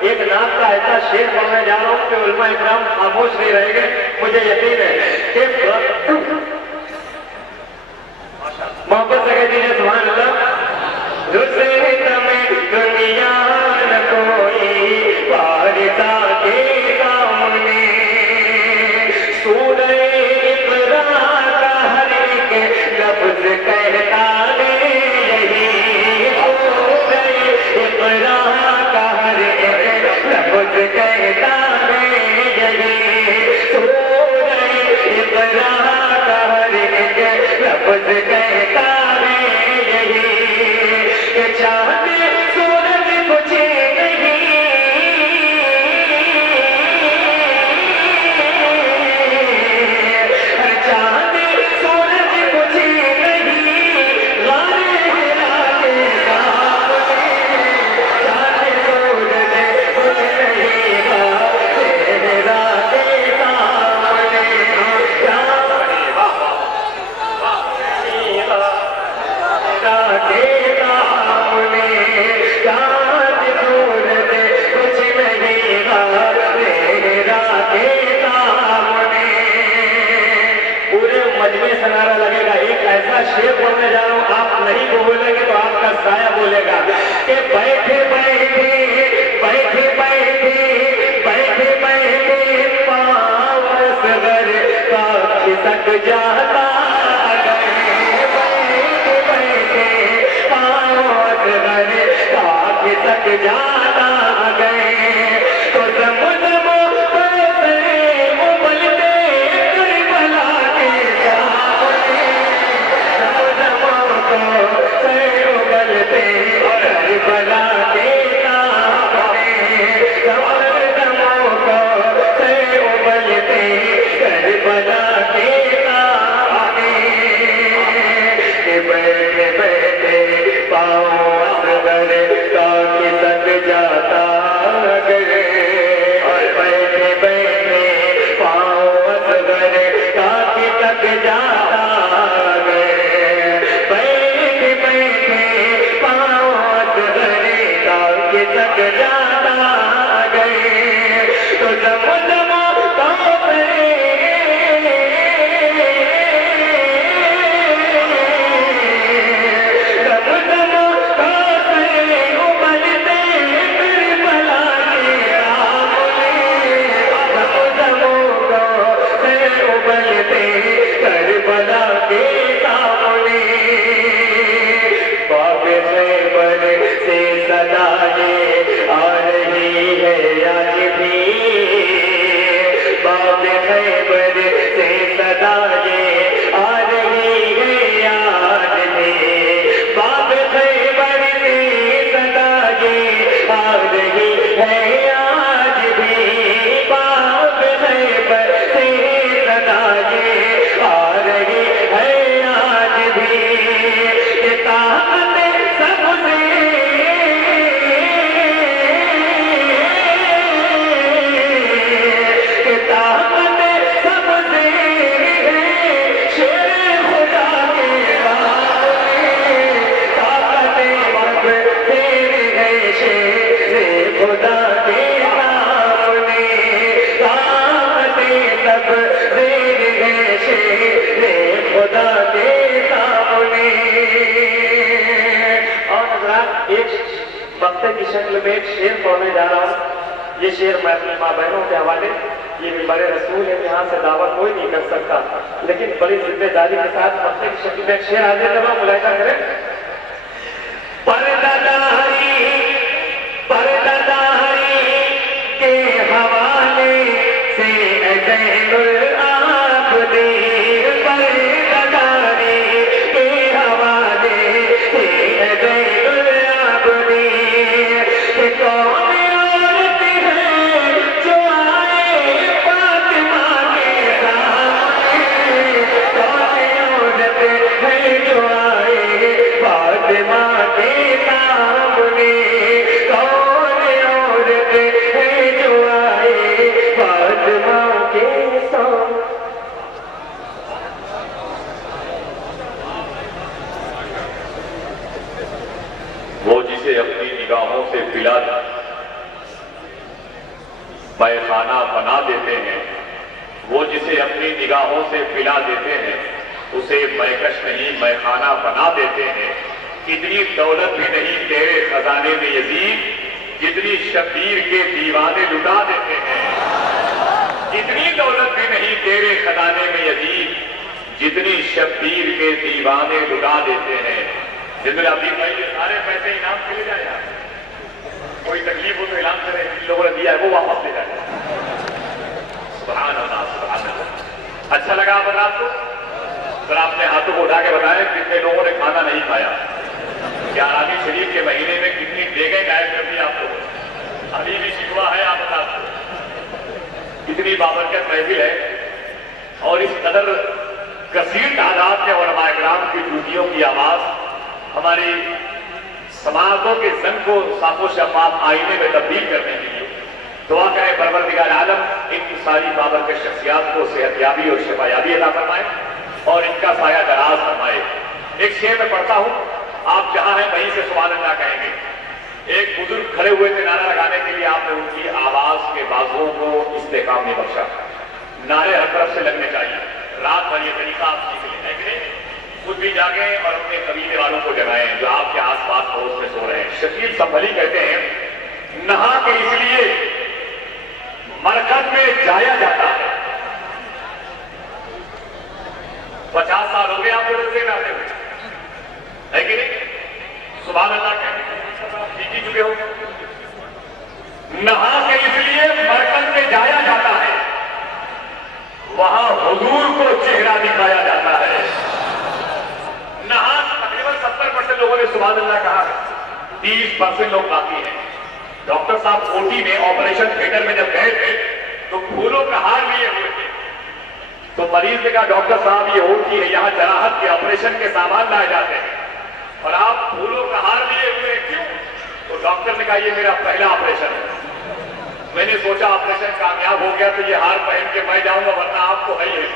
ایک نعت کا ایسا شعر پڑھنے جا رہا ہوں کہ علماء اکرام خاموش نہیں رہیں گے. مجھے یقین ہے کہ محبت سے کہہ دیجیے سبحان اللہ. جسے تمہیں دنیا نہ کوئی وارثہ کے سامنے سورہ اقرا کا ہر ایک لفظ کہتا ہے یہی. سورہ اقرا کا ہر ایک لفظ کہتا ہے یہی. سورہ اقرا کا ہر ایک لفظ کہتا ہے یہی کہ چاند سورج کچھ نہیں چاند سورج کچھ نہیں غار ہرا کے سامنے چاند سورج کچھ نہیں غار ہرا کے سامنے پورے مجمع سے نعرہ لگے گا. ایک ایسا شعر پڑھنے جا رہا ہوں آپ نہیں بولیں گے تو آپ کا سایہ بولے گا کہ بیٹھے بیٹھے بیٹھے بیٹھے بیٹھے بیٹھے پاؤں اصغر کا کھسک جاتا تک جاتا گئے تو دم دم سے ابلتے کربلا کے سامنے دم دم سے ابلتے کربلا کے سامنے دم دم سے ابلتے کربلا کے سامنے کہ بیٹھے بیٹھے پاؤں اصغر کا کھسک جاتا گئے. بیٹھے بیٹھے پاؤں اصغر کا کھسک جاتا گئے. بیٹھے بیٹھے پاؤں اصغر کا کھسک جاتا گئے تو دم دم کربلا کے سامنے باب خیبر سے صدا یہ آ رہی ہے آج بھی. باب خیبر سے صدا یہ آ رہی ہے آج بھی. باب خیبر سے صدا یہ آ رہی ہے آج بھی. باب خیبر سے صدا یہ آ رہی ہے آج بھی. طاقت سب سے طاقت سب سے شیر خدا کے سامنے. طاقت سب سے شیر خدا کے سامنے. طاقت سب سے خدا کے سامنے. اور حضرات ایک وقتے کی شکل میں ایک شعر پڑھنے جا رہا ہوں. یہ شعر میں اپنے ماں بہنوں کے حوالے یہ بھی بڑے رسول ہیں یہاں سے دعوت کوئی نہیں کر سکتا لیکن بڑی ذمہ داری کے ساتھ وقتے کی شکل میں ایک شعر حاضر کرو ملاحظہ کریں. پرداداری پرداداری کے حوالے سے زین العابدین پرداداری کے حوالے سے زین العابدین کہ کون عورت ہے جو آئے فاطمہ کے سامنے. کون عورت ہے جو آئے فاطمہ کے سامنے. کون عورت ہے جو آئے فاطمہ کے سامنے. وہ جسے اپنی نگاہوں سے پلا خانہ بنا دیتے ہیں، وہ جسے اپنی نگاہوں سے پلا دیتے ہیں اسے میکش نہیں مے خانہ بنا دیتے ہیں۔ اتنی دولت بھی نہیں تیرے خزانے میں یزید جتنی شبیر کے دیوانے لٹا دیتے ہیں۔ اتنی دولت بھی نہیں تیرے خزانے میں یزید جتنی شبیر کے دیوانے لٹا دیتے ہیں۔ جنرل عبدالعزیز بھائی یہ سارے پیسے انعام کے لے جائیں آپ، کوئی تکلیف ہو تو اعلان کریں، جن لوگوں نے دیا ہے وہ واپس لے جائیں۔ سبحان اللہ سبحان اللہ۔ اچھا لگا آپ رات کو؟ ذرا اپنے ہاتھوں کو اٹھا کے بتائیں کتنے لوگوں نے کھانا نہیں کھایا؟ گیارہویں شریف کے مہینے میں کتنی دیگیں غائب کر دی آپ کو؟ ابھی بھی شکوا ہے آپ بتا دو۔ اتنی بابرکت محفل ہے اور اس قدر کثیر تعداد میں علماء کرام کی ڈیوٹیوں کی آواز ہماری سماعتوں کے زن کو صاف و شفاف آئینے میں تبدیل کرنے کے لیے دعا کریں پروردگار عالم ان کی ساری بابرکت شخصیات کو صحت یابی اور شفا یابی عطا فرمائے اور ان کا سایہ دراز فرمائے۔ ایک شعر میں پڑھتا ہوں، آپ جہاں ہیں وہیں سے سبحان اللہ کہیں گے۔ ایک بزرگ کھڑے ہوئے تھے نعرہ لگانے کے لیے، آپ نے ان کی آواز کے بازوؤں کو استحکام نہیں بخشا۔ نعرے ہر طرف سے لگنے چاہیے، رات بھر یہ طریقہ آپ سیکھ لیں گے، خود بھی جاگیں اور اپنے قبیلے والوں کو جگائیں جو آپ کے آس پاس پڑوس میں سو رہے ہیں۔ شکیل سنبھلی کہتے ہیں نہا کے اس لیے مرکز میں جایا جاتا ہے۔ 50 سال ہو گئے آپ کو روزے نہاتے ہوئے، ہے کہ نہیں؟ سبحان اللہ کہتے ہیں سیکھ ہی چکے ہو۔ نہا کے اس لیے مرکز میں جایا جاتا ہے، وہاں حضور کو چہرہ دکھایا جاتا ہے۔ نہا تقریباً 70% لوگوں نے سبحان اللہ کہا ہے، 30% لوگ باقی ہیں۔ ڈاکٹر صاحب اوٹی میں آپریشن تھیٹر میں جب گئے تھے تو پھولوں کا ہار لیے ہوئے تھے، تو مریض نے کہا ڈاکٹر صاحب یہ اوٹی ہے، یہاں جراحت کے آپریشن کے سامان لائے جاتے ہیں اور آپ پھولوں کا ہار لیے ہوئے کیوں؟ تو ڈاکٹر نے کہا یہ میرا پہلا آپریشن ہے، میں نے سوچا آپریشن کامیاب ہو گیا تو یہ ہار پہن کے میں جاؤں گا، ورنہ آپ کو ہے ہی ہے۔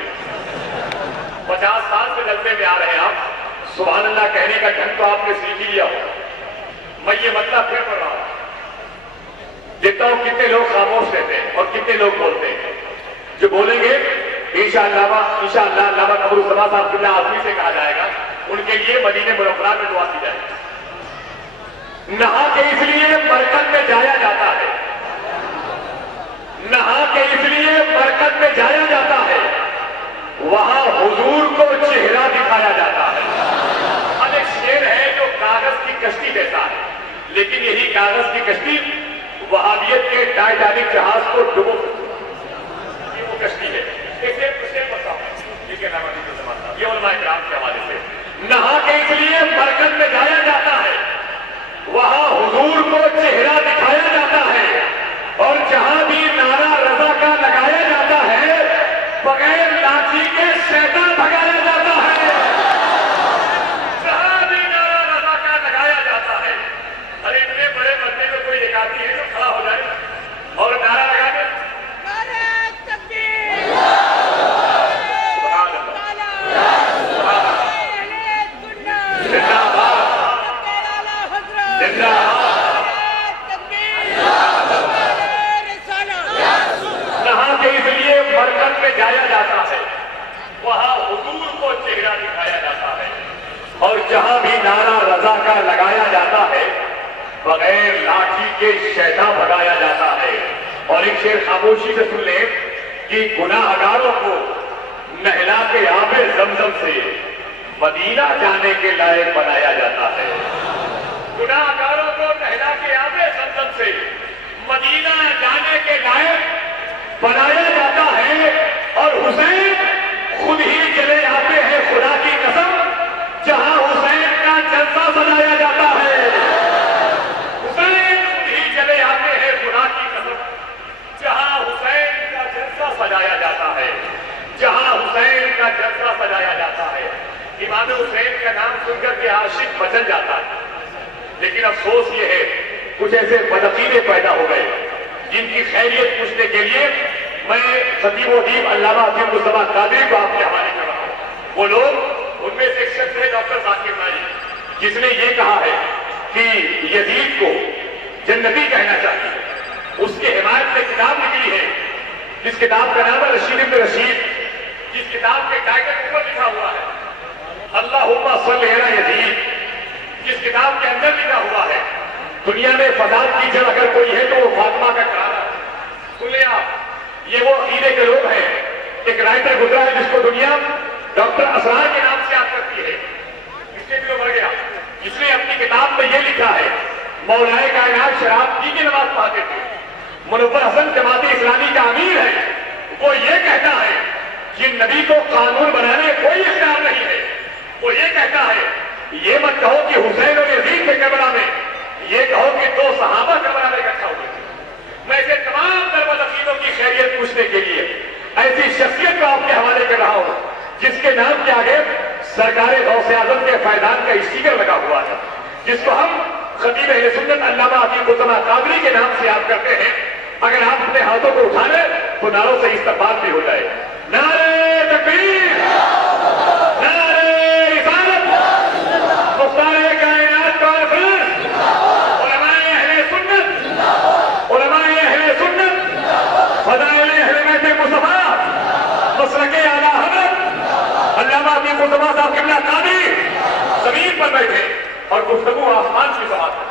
50 سال سے جلسے میں آ رہے ہیں آپ، سبحان اللہ کہنے کا ڈھنگ تو آپ نے سیکھ ہی لیا ہو۔ میں یہ مطلب پھر پڑھ رہا ہوں، دیکھتا ہوں کتنے لوگ خاموش رہتے ہیں اور کتنے لوگ بولتے ہیں۔ جو بولیں گے انشاءاللہ علامہ قمر الزمان صاحب قبلہ اعظمی سے کہا جائے گا، ان کے لیے مدینہ منورہ میں دعا کی جائے گی۔ نہا کے اس لیے مرکز میں جایا جاتا ہے، نہا کے اس لیے مرکز میں جایا جاتا ہے، وہاں حضور کو چہرہ دکھایا جاتا ہے۔ اب ایک شعر ہے جو کاغذ کی کشتی جیسا ہے، لیکن یہی کاغذ کی کشتی وہابیت کے ٹائٹینک جہاز کو ڈبو یہ وہ کشتی ہے۔ ایک شعر پڑھتا ہوں، ٹھیک ہے نا؟ یہ علماء کرام کے حوالے سے، نہا کے اس لیے مرکز میں جایا جاتا ہے، وہاں حضور کو چہرہ دکھایا جاتا ہے، اور جہاں بھی نعرہ رضا کا لگایا جاتا ہے بغیر لاٹھی کے شیطان بھگایا جاتا ہے۔ جہاں بھی نعرہ رضا کا لگایا جاتا ہے، ارے اتنے بڑے بندے میں کوئی ایک آدمی ہے جو کھڑا ہو جائے اور نعرہ لگا دے جایا جاتا ہے، وہاں حضور کو چہرہ دکھایا جاتا ہے، اور جہاں بھی نعرہ رضا کا لگایا جاتا ہے بغیر لاٹھی کے شیطان بھگایا جاتا ہے۔ اور ایک شعر خاموشی سے سن لیں کہ گناہگاروں کو نہلا کے آب زمزم سے مدینہ جانے کے لائق بنایا جاتا ہے۔ گناہگاروں کو نہلا کے آب زمزم سے مدینہ جانے کے لائق بنایا جاتا ہے، اور حسین خود ہی چلے آتے ہیں خدا کی قسم جہاں حسین کا جلسہ سجایا جاتا ہے۔ حسین خود ہی چلے آتے ہیں خدا کی قسم جہاں حسین کا جلسہ سجایا جاتا ہے، جہاں حسین کا جلسہ سجایا جاتا ہے۔ امام حسین کا نام سن کر کے عاشق مچل جاتا ہے، لیکن افسوس یہ ہے کچھ ایسے بدعقیدے پیدا ہو گئے جن کی خیریت پوچھنے کے لیے میں خطیب و ادیب علامہ حفیظ مصطفیٰ قادری کو آپ کے حوالے کر رہا ہوں۔ وہ لوگ، ان میں سے ایک شخص ہے ڈاکٹر ذاکر نائک، جس نے یہ کہا ہے کہ یزید کو جنتی کہنا چاہیے۔ اس کی حمایت میں کتاب نکلی ہے جس کتاب کا نام ہے رشید ابن رشید، جس کتاب کے ٹائٹل اوپر لکھا ہوا ہے اللہم صلی علی یزید، جس کتاب کے اندر لکھا ہوا ہے دنیا میں فساد کی جڑ اگر کوئی ہے تو وہ فاطمہ کا کرارا ہے۔ سنیں آپ، یہ وہ عقیدے کے لوگ ہیں۔ ایک رائٹر گزرا ہے جس کو دنیا ڈاکٹر اسرار کے نام سے یاد کرتی ہے، اس سے بھی وہ مر گیا، جس نے اپنی کتاب میں یہ لکھا ہے مولائے کائنات شراب پی کے نماز پڑھاتے تھے، منور حسن جماعت اسلامی کا امیر ہے، وہ یہ کہتا ہے کہ نبی کو قانون بنانے میں کوئی اختیار نہیں ہے۔ وہ یہ کہتا ہے یہ مت کہو کہ حسین اور یزید کے کربلا میں، یہ کہو کہ دو صحابہ کربلا میں اکٹھا ہوئے تھے۔ میں اسے تمام دربد عقیدوں کی خیریت پوچھنے کے لیے ایسی شخصیت کو آپ کے حوالے کر رہا ہوں جس کے نام کے آگے سرکار غوث اعظم کے فیضان کا اسٹیکر لگا ہوا ہے، جس کو ہم خطیب اہل سنت علامہ عتیق السماء قادری کے نام سے یاد کرتے ہیں۔ اگر آپ اپنے ہاتھوں کو اٹھا لیں تو نعروں سے استقبال بھی ہو جائے۔ نعرے تکبیر، نعرے رسالت، مختار کائنات کانفرنس، علماء اہل سنت، علماء اہل سنت، فضائل اہل بیت مصطفیٰ، مسلک اعلی حضرت علامہ عتیق السماء صاحب قبلہ قادری زمین پر بیٹھے اور گفتگو آسمان کی بات ہے۔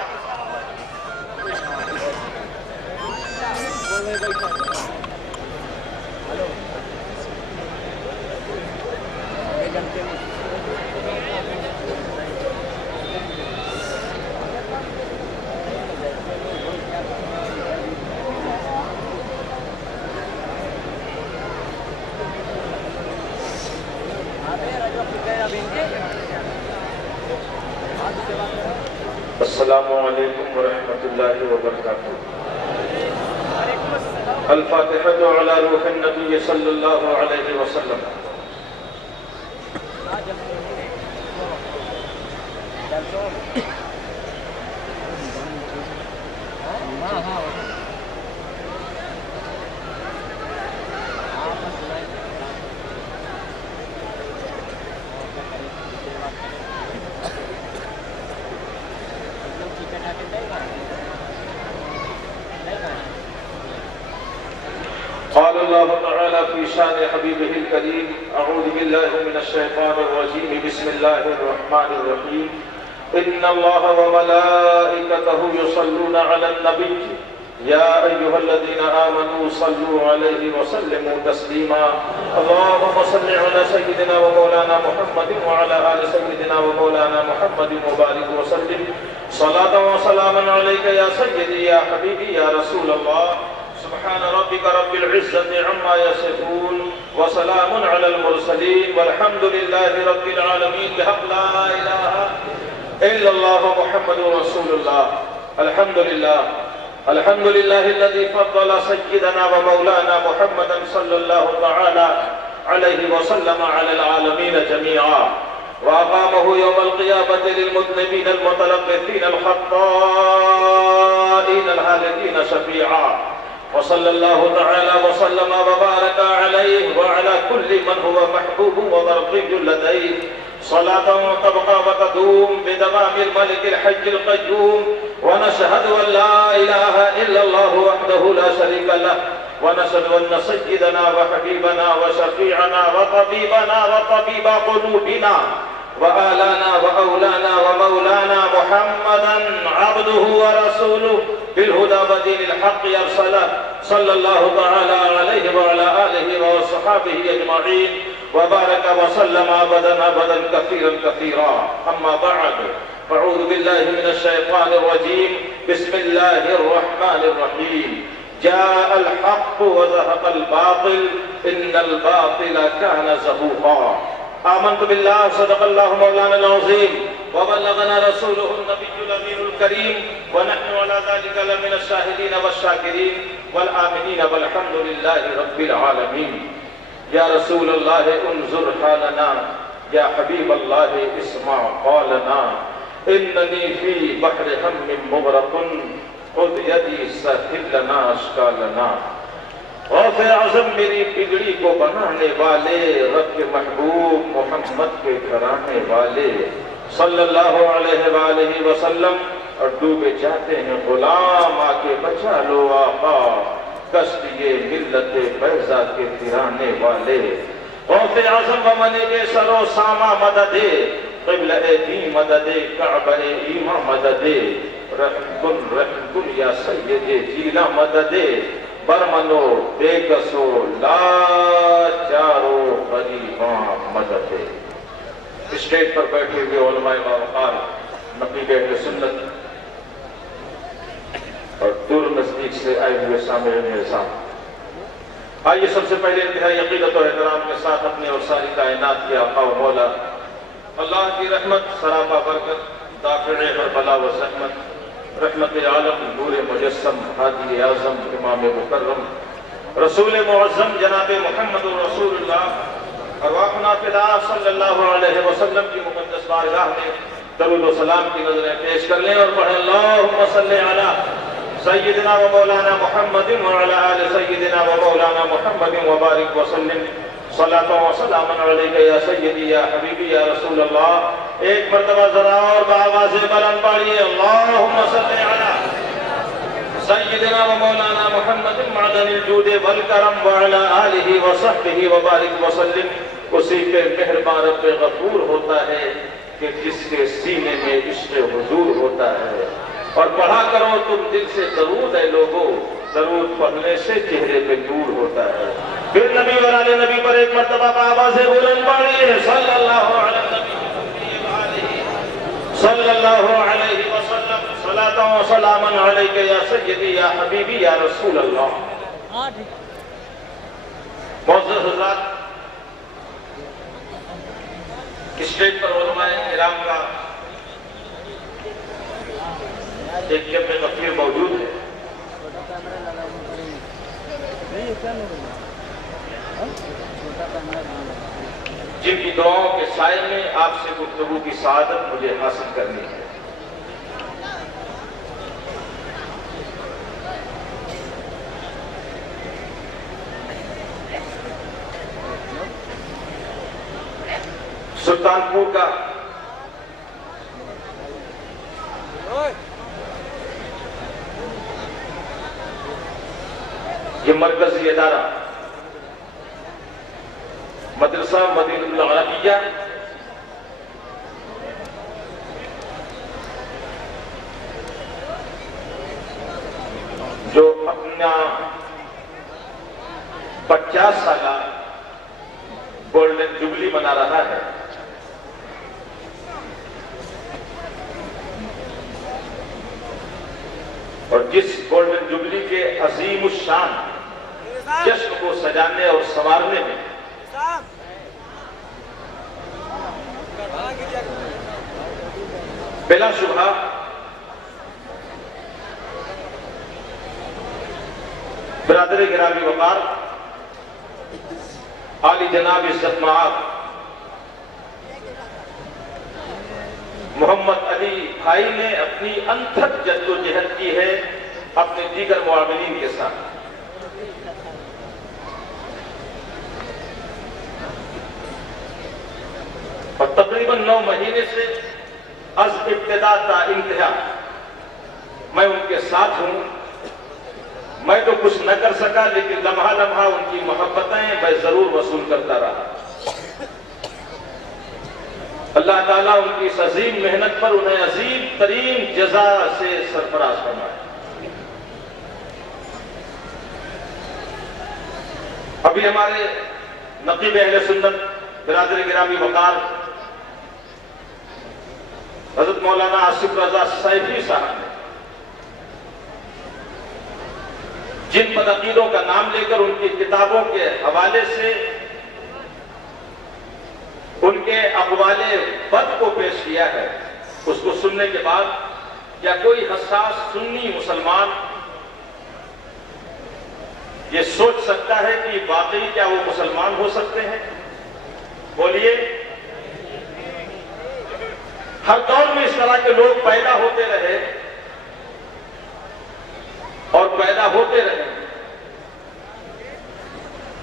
السلام علیکم ورحمۃ اللہ وبرکاتہ۔ الفاتحة على روح النبی صلی اللہ علیہ وسلم۔ قال الله تعالى في شان حبيبه الكريم أعوذ بالله من الشيطان الرجيم بسم الله الرحمن الرحيم إن الله وملائكته يصلون على النبي يا أيها الذين آمنوا صلوا عليه وسلموا تسليما اللهم صل على سيدنا ومولانا محمد وعلى آل سيدنا ومولانا محمد وبارك وسلم صلاة وسلاما عليك يا سيدي يا حبيبي يا رسول الله سبحان ربك رب العزة عما يصفون وسلام على المرسلين والحمد لله رب العالمين بحق لا إله إلا الله محمد رسول الله الحمد لله الذي فضل سيدنا ومولانا محمدا صلى الله تعالى عليه وسلم على العالمين جميعا وأقامه يوم القيامة للمذنبين المتلقفين الخطائين الهالكين شفيعا وصلى الله تعالى وسلم وبارك عليه وعلى كل من هو محبوب ومرضي لديه صلاة تبقى وتدوم بدوام الملك الحي القيوم ونشهد أن لا إله إلا الله وحده لا شريك له ونشهد أن سيدنا وحبيبنا وشفيعنا وطبيبنا وطبيب قلوبنا وآلانا وأولانا ومولانا محمدا عبده ورسوله بالهدى ودين الحق يرسله صلى الله تعالى عليه وعلى آله وصحابه أجمعين وبارك وسلم أبدا كثيرا كثيرا أما بعد فأعوذ بالله من الشيطان الرجيم بسم الله الرحمن الرحيم جاء الحق وزهق الباطل إن الباطل كان زهوقا آمنت بالله صدق الله مولانا العظيم وبلغنا رسوله النبي الأمين الكريم ونحن على ذلك لمن الشاهدين والشاكرين والآمنين والحمد لله رب العالمين يا رسول الله انظر حالنا يا حبيب الله اسمع قالنا إنني في بحر هم مغرق خذ يدي سهل لنا أشكالنا غوث اعظم میری بگڑی کو بنانے والے رب کے محبوب محمد کے گھرانے والے صلی اللہ علیہ وآلہ وسلم اور ڈوبے جاتے ہیں غلام آ کے بچا لو آقا کس دیے ملت بیضا کے ترانے والے غوث اعظم و منی سر و ساما مدد قبلہ دی مدد کعبہ ایما مدد رحم کن یا سید جیلا مدد برمنو بے کسو لاچارو غریباں مدد. اسٹیج پر بیٹھے ہوئے علماء باوقار نقیب اہل سنت اور دور نزدیک سے آئے ہوئے سامعین نظام، آئیے سب سے پہلے انتہائی عقیدت و احترام کے ساتھ اپنے اور ساری کائنات کے آقا و مولا اللہ کی رحمت سراپا برکت دافع بلا و زحمت رحمت عالم نور مجسم ہادی اعظم امام مکرم رسول معظم جناب محمد رسول اللہ ارواحنا فدا صلی اللہ علیہ وسلم کی مقدس بارگاہ میں درود و سلام کی نظریں پیش کر لیں اور پڑھیں اللہم صلی علی سیدنا و مولانا محمد وعلی آل سیدنا و مولانا محمد وبارک وسلم صلاۃ و سلام علیک یا سیدی یا حبیبی یا رسول اللہ. ایک مرتبہ ذرا اور بآواز بلند پڑھیے اللہم صلی علی سیدنا و مولانا محمد معدن الجود والکرم وعلی آلہ وصحبہ وبارک وسلم. اسی پہ مہربان رب غفور ہوتا ہے کہ جس کے سینے میں عشق حضور ہوتا ہے. اور پڑھا کرو تم دل سے درود ہے لوگو، درود پڑھنے سے چہرے پہ نور ہوتا ہے. پھر نبی اور آل نبی پر ایک مرتبہ آواز بلند پڑھیے صلی اللہ علیہ صلی اللہ علیہ وسلم صلاۃ و سلام علیک یا سیدی یا حبیبی یا رسول اللہ. معزز حضرات، اسٹیج پر علماء کرام کا ایک جمع غفیر موجود ہے جن کی دعاؤں کے سائے میں آپ سے گفتگو کی سعادت مجھے حاصل کرنی ہے. سلطانپور کا یہ مرکزی ادارہ مدرسہ مدینہ العربیہ جو اپنا 50 سالہ گولڈن جوبلی منا رہا ہے، اور جس گولڈن جوبلی کے عظیم الشان جشن کو سجانے اور سنوارنے میں بلا شبہ برادر گرامی وقار عالی جناب عزت مآب محمد علی بھائی نے اپنی انتھک جد و جہد کی ہے اپنے دیگر معاونین کے ساتھ. اور تقریباً 9 مہینے سے از ابتدا تا انتہا میں ان کے ساتھ ہوں. میں تو کچھ نہ کر سکا، لیکن لمحہ لمحہ ان کی محبتیں میں ضرور وصول کرتا رہا. اللہ تعالیٰ ان کی اس عظیم محنت پر انہیں عظیم ترین جزا سے سرفراز فرمائے. ابھی ہمارے نقیب اہل سنت برادر گرامی وقار حضرت مولانا آصف رضا سیفی صاحب نے جن بدعقیدوں کا نام لے کر ان کی کتابوں کے حوالے سے ان کے اقوال بد کو پیش کیا ہے، اس کو سننے کے بعد کیا کوئی حساس سنی مسلمان یہ سوچ سکتا ہے کہ واقعی کیا وہ مسلمان ہو سکتے ہیں؟ بولیے. ہر دور میں اس طرح کے لوگ پیدا ہوتے رہے اور پیدا ہوتے رہے.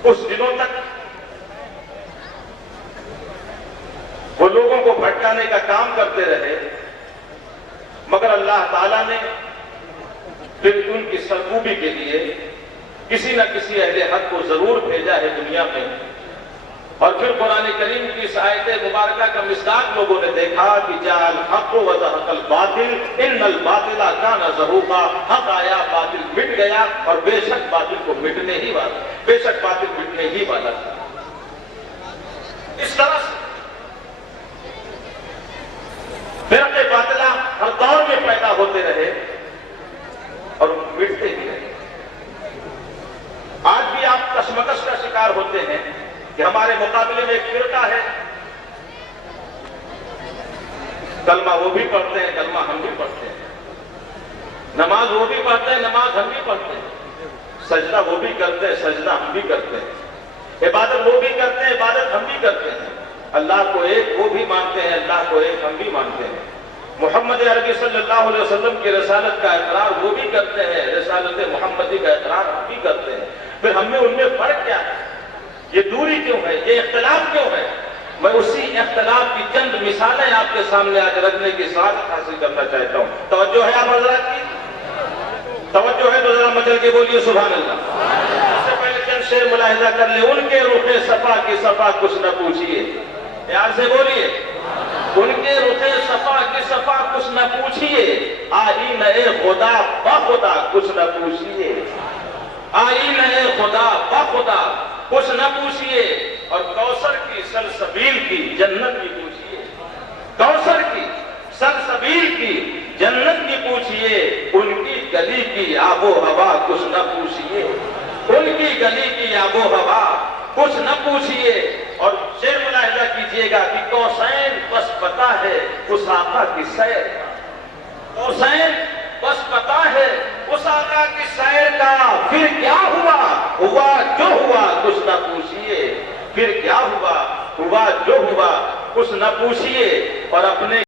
اس دنوں تک وہ لوگوں کو بھٹکانے کا کام کرتے رہے، مگر اللہ تعالیٰ نے پھر ان کی سرکوبی کے لیے کسی نہ کسی اہل حق کو ضرور بھیجا ہے دنیا میں. اور پھر قرآن کریم کی اس آیت مبارکہ کا مصداق لوگوں نے دیکھا کہ جاء الحق وزهق الباطل ان الباطل کان زہوقا. حق آیا، باطل مٹ گیا، اور بے شک باطل کو مٹنے ہی والا، بے شک باطل مٹنے ہی والا تھا. اس طرح سے فرقے باطلہ ہر دور میں پیدا ہوتے رہے اور مٹتے بھی رہے. آج بھی آپ کشمکش کا شکار ہوتے ہیں کہ ہمارے مقابلے میں ایک فرقہ ہے، کلمہ وہ بھی پڑھتے ہیں، کلمہ ہم بھی پڑھتے ہیں، نماز وہ بھی پڑھتے ہیں، نماز ہم بھی پڑھتے ہیں، سجدہ وہ بھی کرتے ہیں، سجدہ ہم بھی کرتے ہیں، عبادت وہ بھی کرتے ہیں، عبادت ہم بھی کرتے ہیں، اللہ کو ایک وہ بھی مانتے ہیں، اللہ کو ایک ہم بھی مانتے ہیں، محمد عربی صلی اللہ علیہ وسلم کی رسالت کا اقرار وہ بھی کرتے ہیں، رسالت محمدی کا اقرار ہم بھی کرتے ہیں. پھر ہم میں ان میں فرق کیا ہے؟ یہ دوری کیوں ہے؟ یہ اختلاف کیوں ہے؟ میں اسی اختلاف کی چند مثالیں آپ کے سامنے آج رکھنے کی سعادت حاصل کرنا چاہتا ہوں. توجہ ہے آپ حضرات کی؟ توجہ ہے تو ذرا مچل کے بولیے سبحان اللہ. اس سے پہلے چند شعر ملاحظہ کر لیں. ان کے رخ صفا کی صفا کچھ نہ پوچھیے، پیار سے بولیے. ان کے رخ صفا کی صفا کچھ نہ پوچھیے، آئینہ خدا بخدا کچھ نہ پوچھیے، آئینہ خدا بخدا کچھ نہ پوچھیے. اور کوثر کی سلسبیل کی جنت بھی پوچھیے، کوثر کی سلسبیل کی جنت بھی پوچھیے. ان کی گلی کی آب و ہوا کچھ نہ پوچھیے، ان کی گلی کی آب و ہوا کچھ نہ پوچھیے. اور شعر ملاحظہ کیجئے گا کہ کوسین بس پتا ہے اس آقا کی سیر کا، کوسین بس پتا ہے اس آقا کی سیر کا. پھر کیا ہوا؟ ہوا جو ہوا کچھ نہ پوچھیے، پھر کیا ہوا؟ ہوا جو ہوا کچھ نہ پوچھیے. اور اپنے